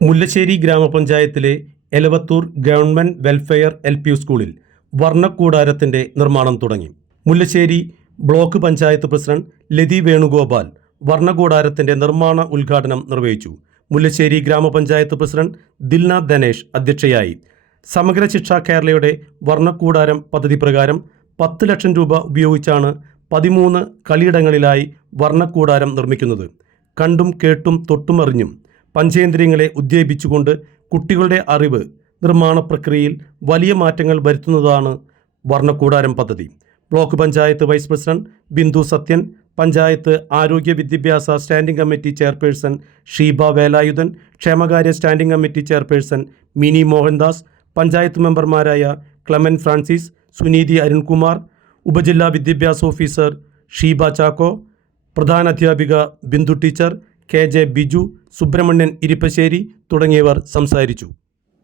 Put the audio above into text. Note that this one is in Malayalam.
മുല്ലശ്ശേരി ഗ്രാമപഞ്ചായത്തിലെ Elavathur government welfare L P സ്കൂളിൽ വർണക്കൂടാരത്തിന്റെ നിർമ്മാണം തുടങ്ങി. മുല്ലശ്ശേരി ബ്ലോക്ക് പഞ്ചായത്ത് പ്രസിഡന്റ് ലതി വേണുഗോപാൽ വർണകൂടാരത്തിന്റെ നിർമ്മാണ ഉദ്ഘാടനം നിർവഹിച്ചു. മുല്ലശ്ശേരി ഗ്രാമപഞ്ചായത്ത് പ്രസിഡന്റ് ദിൽനാഥ് ധനേഷ് അധ്യക്ഷയായി. സമഗ്ര ശിക്ഷ കേരളയുടെ വർണക്കൂടാരം പദ്ധതി പ്രകാരം പത്ത് ലക്ഷം രൂപ ഉപയോഗിച്ചാണ് പതിമൂന്ന് കളിയിടങ്ങളിലായി വർണക്കൂടാരം നിർമ്മിക്കുന്നത്. കണ്ടും കേട്ടും തൊട്ടുമറിഞ്ഞും പഞ്ചേന്ദ്രിയങ്ങളെ ഉദ്ദീപിച്ചുകൊണ്ട് കുട്ടികളുടെ അറിവ് നിർമ്മാണ പ്രക്രിയയിൽ വലിയ മാറ്റങ്ങൾ വരുത്തുന്നതാണ് വർണക്കൂടാരം പദ്ധതി. Block panchayat vice president Bindu Sathyan panchayat ആരോഗ്യ വിദ്യാഭ്യാസ standing committee chairperson Sheeba Velayudhan ക്ഷേമകാര്യ standing committee chairperson Mini Mohandas panchayat മെമ്പർമാരായ ക്ലമൻ ഫ്രാൻസിസ് സുനീതി അരുൺകുമാർ ഉപജില്ലാ വിദ്യാഭ്യാസ ഓഫീസർ ഷീബ ചാക്കോ പ്രധാന അധ്യാപിക Bindu teacher K J Biju Subramanian Irippassery തുടങ്ങിയവർ സംസാരിച്ചു.